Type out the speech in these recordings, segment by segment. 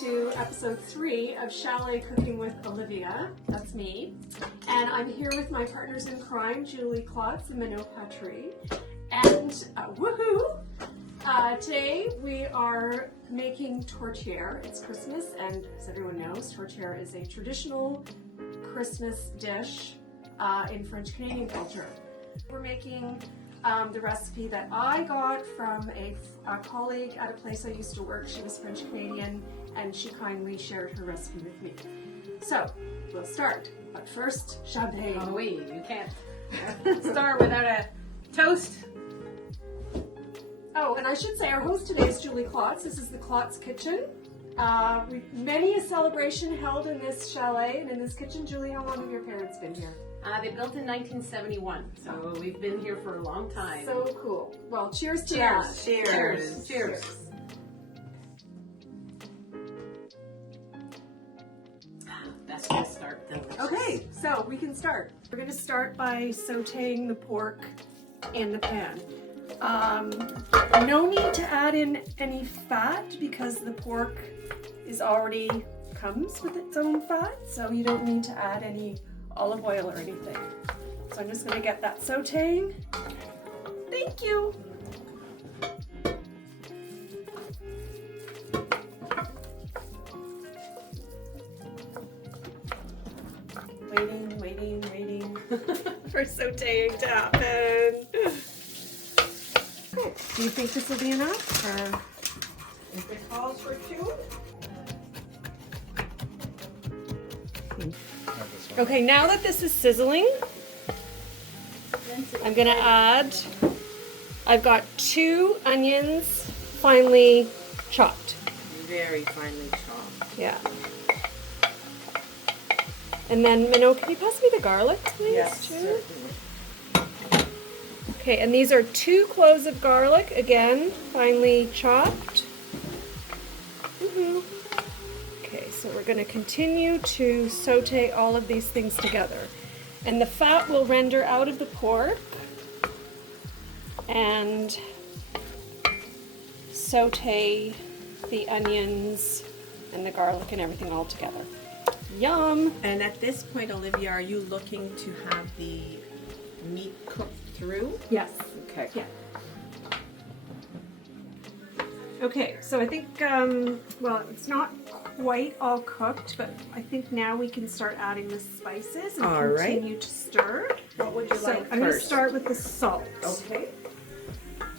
to episode 3 of Chalet Cooking with Olivia. That's me. And I'm here with my partners in crime, Julie Cloves and Minot Patry. And woohoo! Today we are making tourtière. It's Christmas, and as everyone knows, tourtière is a traditional Christmas dish in French Canadian culture. We're making the recipe that I got from a colleague at a place I used to work. She was French Canadian, and she kindly shared her recipe with me. So we'll start, but first, champagne. Oh wait, you can't start without a toast. Oh, and I should say our host today is Julie Cloves. This is the Cloves kitchen. Many a celebration held in this chalet and in this kitchen. Julie, how long have your parents been here? They built in 1971, so we've been here for a long time. So cool. Well, cheers to Cheers. that. Cheers. Cheers. That's a start. Okay, so we can start. We're going to start by sauteing the pork in the pan. No need to add in any fat because the pork already comes with its own fat, so you don't need to add any olive oil or anything. So I'm just going to get that sauteing. Thank you. Waiting for sauteing to happen. Okay. Do you think this will be enough? Or? If it calls for 2. Okay, now that this is sizzling, I'm gonna add, I've got 2 onions finely chopped. Very finely chopped. Yeah. And then, Minot, can you pass me the garlic, please? Yes, too? certainly. Okay, and these are 2 cloves of garlic, again, finely chopped. Okay, so we're going to continue to saute all of these things together. And the fat will render out of the pork and saute the onions and the garlic and everything all together. Yum! And at this point, Olivia, are you looking to have the meat cooked through? Yes. Okay. Yeah. Okay, so I think, well, it's not quite all cooked, but I think now we can start adding the spices and All right. continue to stir. What would you like I'm going to first? start with the salt. Okay.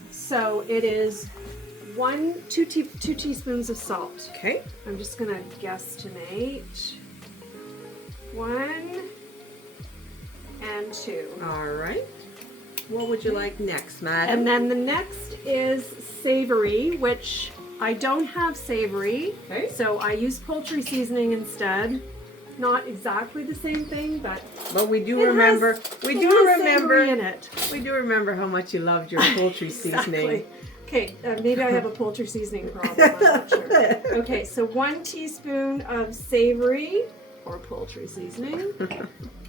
So it is 2 teaspoons of salt. Okay. I'm just going to guesstimate. 1 and 2. All right. What would you like next, madam? And then the next is savory, which I don't have savory, Okay. so I use poultry seasoning instead. Not exactly the same thing, but we do it remember. has- We it do has remember. savory in it. We do remember how much you loved your poultry seasoning. Exactly. Okay, maybe I have a poultry seasoning problem. I'm not sure. Okay, so 1 teaspoon of savory or poultry seasoning,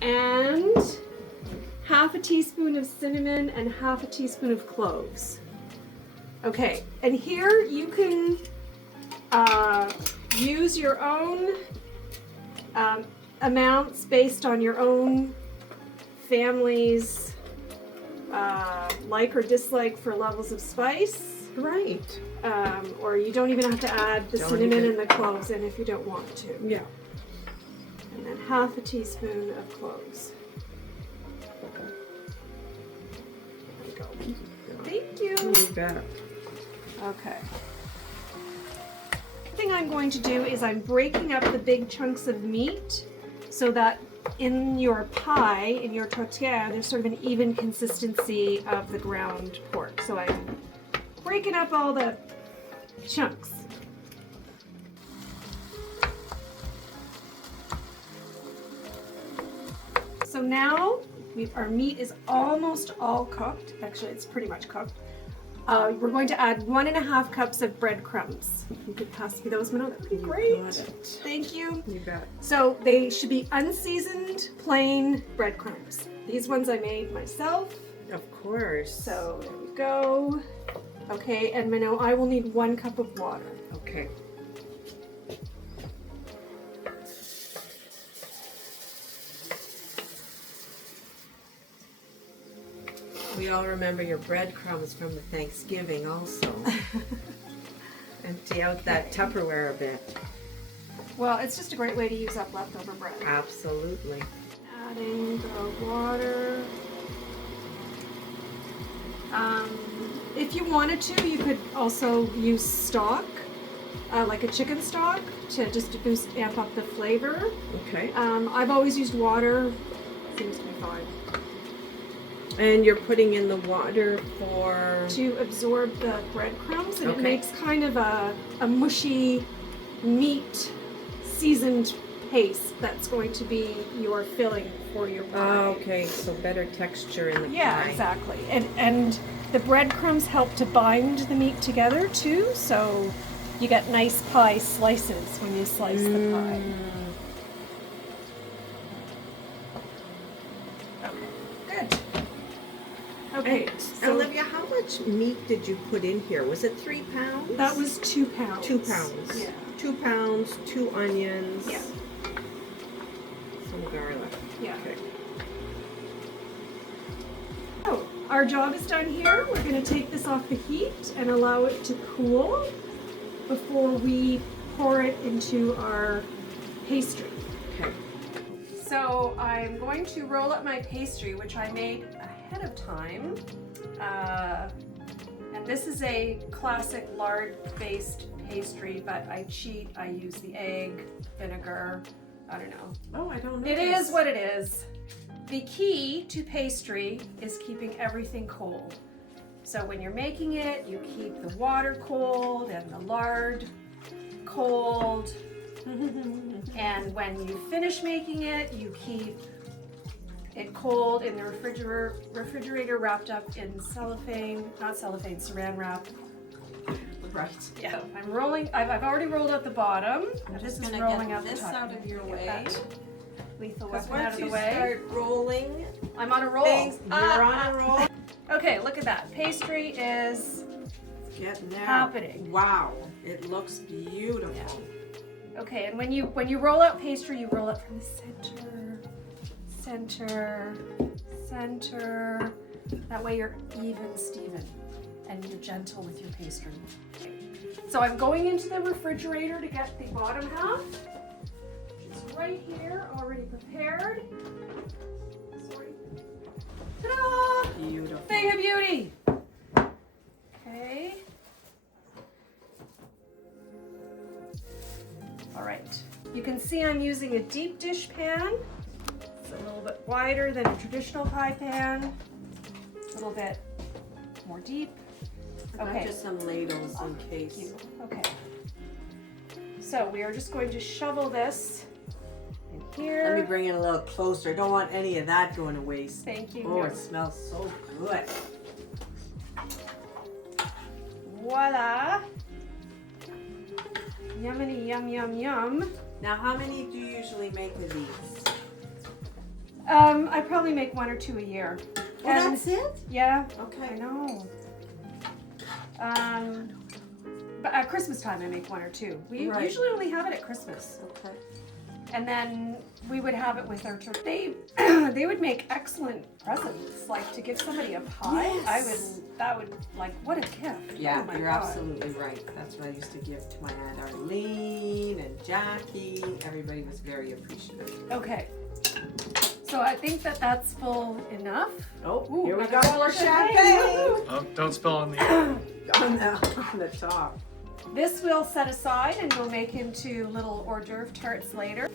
and half a teaspoon of cinnamon and half a teaspoon of cloves. Okay, and here you can use your own amounts based on your own family's like or dislike for levels of spice. Right. Or you don't even have to add the cinnamon and the cloves in if you don't want to. Yeah. And then half a teaspoon of cloves. There you go. Thank you. You bet. Okay. The thing I'm going to do is I'm breaking up the big chunks of meat so that in your pie, in your tourtière, there's sort of an even consistency of the ground pork. So I'm breaking up all the chunks. So now our meat is almost all cooked. Actually, it's pretty much cooked. We're going to add 1.5 cups of bread crumbs. If you could pass me those, Minot, that would be great. Got it. Thank you. You bet. So they should be unseasoned, plain bread crumbs. These ones I made myself. Of course. So there we go. Okay, and Minot, I will need 1 cup of water. Okay. We all remember your breadcrumbs from the Thanksgiving also. Empty out that Tupperware a bit. Well, it's just a great way to use up leftover bread. Absolutely. Adding the water. If you wanted to, you could also use stock, like a chicken stock, to just amp up the flavor. Okay. I've always used water. Seems to be fine. And you're putting in the water to absorb the breadcrumbs, and Okay. it makes kind of a mushy meat seasoned paste that's going to be your filling for your pie. okay, so better texture in the Yeah, pie. exactly. And the breadcrumbs help to bind the meat together too, so you get nice pie slices when you slice the pie. Okay, good. Okay, so Olivia, how much meat did you put in here? Was it 3 pounds? that was 2 pounds. 2 pounds. Yeah. 2 pounds, 2 onions. Yeah. Some garlic. Yeah. Okay. So, our job is done here. We're going to take this off the heat and allow it to cool before we pour it into our pastry. Okay. So I'm going to roll up my pastry, which I made ahead of time. And this is a classic lard-based pastry, but I cheat. I use the egg, vinegar, I don't know. Oh, I don't know. It is what it is. The key to pastry is keeping everything cold. So when you're making it, you keep the water cold and the lard cold. And when you finish making it, you keep it cold in the refrigerator wrapped up in cellophane, not cellophane, saran wrap. Right. Yeah, I've already rolled out the bottom. I'm This just is gonna rolling get out the this top. out of your Get way. that lethal Because weapon out once of the you way. start rolling I'm on a roll. things, you're on a roll. Okay, look at that. Pastry is Getting there. happening. Wow, it looks beautiful. Okay, and when you roll out pastry, you roll it from the center. That way you're even, Steven, and you're gentle with your pastry. Okay. So I'm going into the refrigerator to get the bottom half. It's right here, already prepared. Sorry. Ta-da! Beautiful. Thing of beauty. Okay. All right. You can see I'm using a deep dish pan. It's a little bit wider than a traditional pie pan. A little bit more deep. Okay. Just some ladles in case. Okay. So we are just going to shovel this in here. Let me bring it a little closer. I don't want any of that going to waste. Thank you. Oh, it smells so good. Voila. Yummy, yum, yum, yum. Now, how many do you usually make of these? I probably make 1 or 2 a year. Oh, And- that's it? Yeah, I Okay. know. But at Christmas time I make 1 or 2. We Right. usually only have it at Christmas. Okay. And then we would have it with our turkey. They would make excellent presents, like to give somebody a pie. Yes. That would, like, what a gift. Yeah, Oh my you're God. absolutely right. That's what I used to give to my Aunt Arlene and Jackie. Everybody was very appreciative. Okay. So I think that that's full enough. Oh, Ooh, here we go. another More champagne. champagne. Don't spill on the on the top. This we'll set aside and we'll make into little hors d'oeuvre tarts later.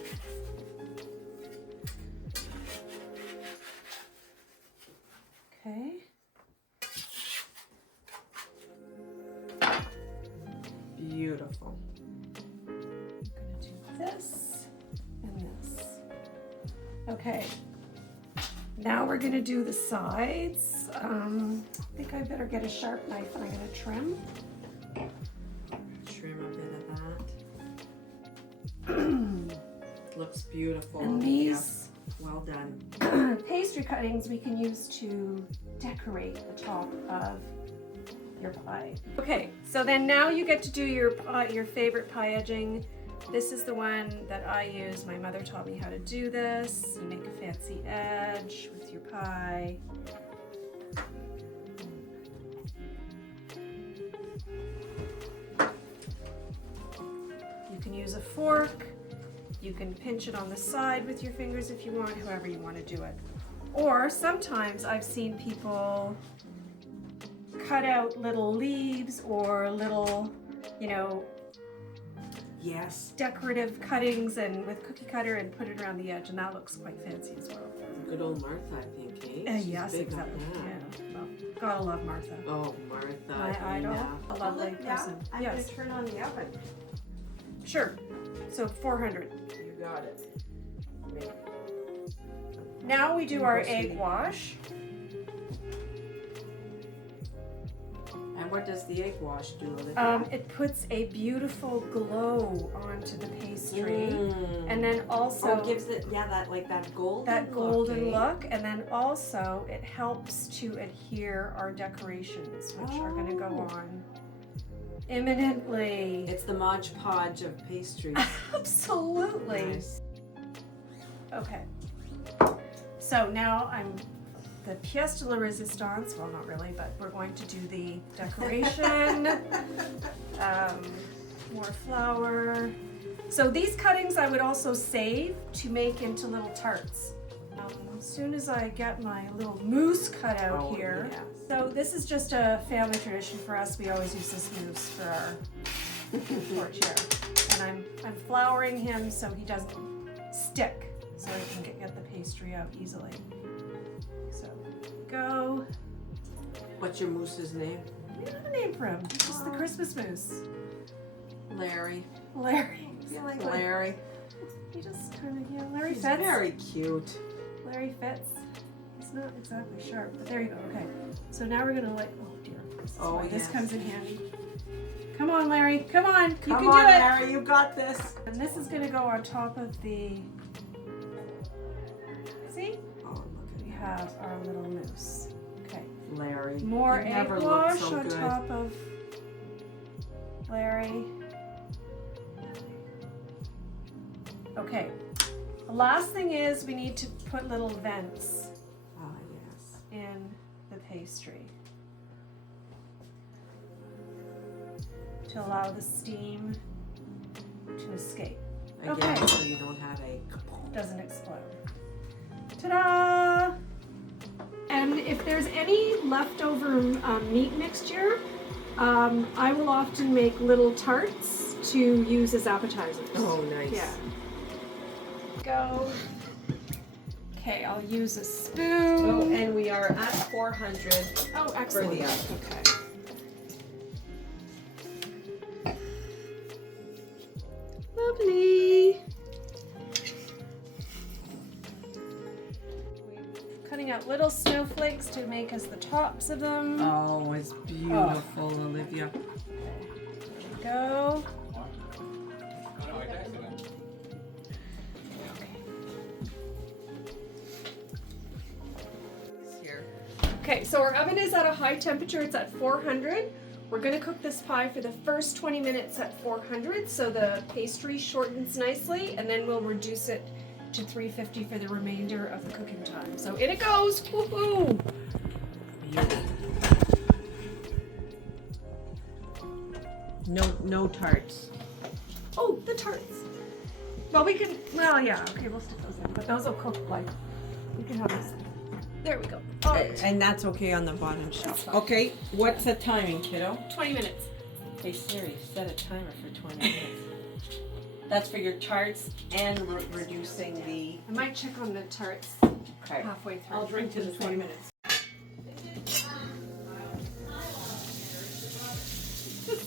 Okay. Beautiful. I'm gonna do this and this. Okay. Now we're gonna do the sides. I think I better get a sharp knife and I'm gonna trim. Trim a bit of that. Looks beautiful. And these Well done. pastry cuttings we can use to decorate the top of your pie. Okay, so then now you get to do your favorite pie edging. This is the one that I use. My mother taught me how to do this. You make a fancy edge with your pie. a fork. You can pinch it on the side with your fingers if you want, however you want to do it. Or sometimes I've seen people cut out little leaves or little, you know, Yes. decorative cuttings and with cookie cutter and put it around the edge, and that looks quite fancy as well. Good old Martha, I think, eh? She's Yes, big on exactly. that. Yeah. Well, gotta love Martha. Oh, Martha. My idol. A lovely person. I'm Yes. gonna turn on the oven. Sure. So 400. You got it. Now we do our Go, egg sweetie. wash. And what does the egg wash do, Olivia? It puts a beautiful glow onto the pastry, Mm. and then also Oh, gives it, yeah, that like that golden that golden look, eh? look, and then also it helps to adhere our decorations, which are going to go Oh. on imminently. It's the Mod Podge of pastries. Absolutely. Nice. Okay. So now I'm the pièce de la résistance. Well, not really, but we're going to do the decoration. More flour. So these cuttings I would also save to make into little tarts. As soon as I get my little mousse cut out Oh, here. yes. So this is just a family tradition for us. We always use this mousse for our tourtière. And I'm flouring him so he doesn't stick, so I can get the pastry out easily. So go. What's your moose's name? We don't have a name for him. Just the Christmas mousse. Larry. Larry. I feel like Larry. He just kind of, yeah, Larry He's fits. very cute. Larry fits. He's not exactly sharp, but there you go. Okay. So now we're gonna oh dear. This is Oh, why this yes. comes in handy. Come on, Larry. Come on. You Come can on, do it. Larry, you got this. And this is gonna go on top of the. See? Oh, look We have our little mousse. Okay. at Larry. More You egg never looked wash so on good. top of Larry. Okay. The last thing is we need to put little vents Ah, yes. in the pastry to allow the steam to escape. Again, Okay. so you don't have a. Doesn't explode. Ta-da! And if there's any leftover meat mixture, I will often make little tarts to use as appetizers. Oh, nice. Yeah. Go. Okay, I'll use a spoon. Oh, and we are at 400 Oh, for excellent. the oven. Okay. Lovely. Cutting out little snowflakes to make as the tops of them. Oh, it's beautiful, Olivia. Go. Here. Okay, so our oven is at a high temperature. It's at 400. We're going to cook this pie for the first 20 minutes at 400 so the pastry shortens nicely, and then we'll reduce it to 350 for the remainder of the cooking time. So in it goes. Woohoo! No tarts. Oh, the tarts. Well, we can, well, yeah, okay, we'll stick those in, but those will cook like, we can have this. There we go. Oh, And that's okay on the bottom shelf. Okay, what's the timing, kiddo? 20 minutes. Hey Siri, set a timer for 20 minutes. That's for your tarts and reducing the. I might check on the tarts Okay. halfway through. I'll drink to the 20 minutes.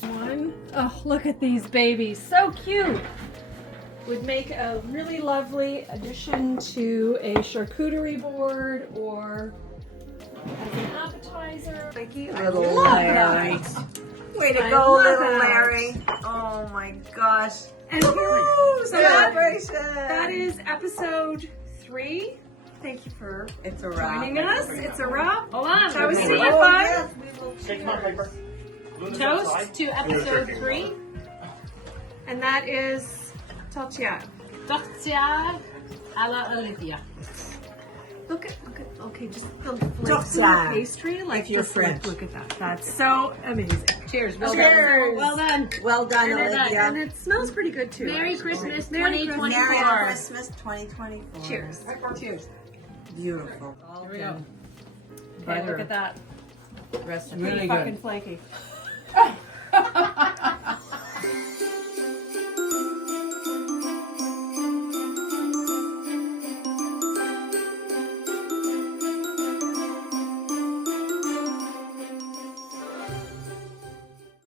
One. Oh, look at these babies. So cute. Would make a really lovely addition to a charcuterie board or as an appetizer. Little Larry. Way to I go, love little it. Larry. Oh my gosh. And Woo, celebration. that is episode 3. Thank you for It's a wrap. joining us. It's a wrap. Hold on. Shall we we're see gonna you, bud? Yes, we will Take my paper. Luna's Toast outside. to episode 3. And that is Tourtière. Tourtière à la Olivia. Look at, okay, just the flakes of the Tourtière. pastry, like If you're just like, French. look at that. That's so amazing. Cheers. Cheers. Well done. Well done, And Olivia. And it smells pretty good too. Merry actually. Christmas Merry 2024. Merry Christmas 2024. Cheers. Cheers. Beautiful. Here we go. Butter Okay, look at that. recipe. Pretty Really fucking good. flaky.